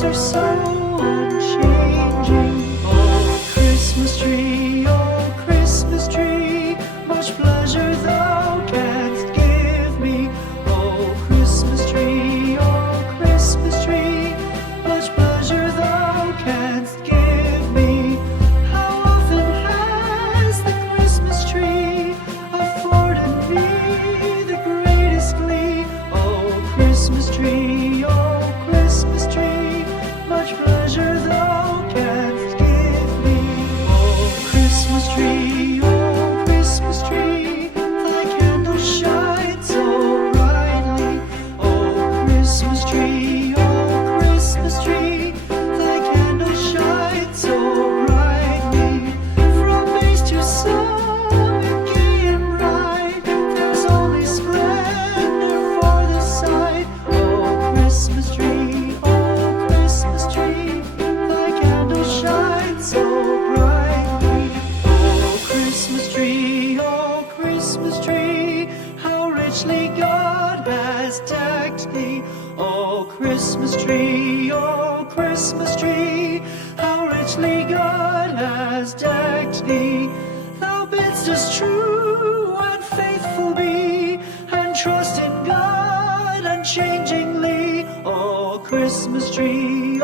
things are so unchanging. Oh, Christmas tree, much pleasure thou canst give me. Oh, Christmas tree, much pleasure thou canst give me. How often has the Christmas tree afforded me the greatest glee? Oh, Christmas tree, much pleasure thou canst give me. Oh, Christmas tree, thy candles shine so brightly. Oh, Christmas tree, thy candles shine so brightly. From base to summit, gay and bright, there's only splendor for the sight. Oh, Christmas tree, thy candles shine so brightly. Oh, Christmas tree, how richly God has decked thee. Oh, Christmas tree, how richly God has decked thee. Thou bidst us true and faithful be, and trust in God unchangingly. Oh, Christmas tree,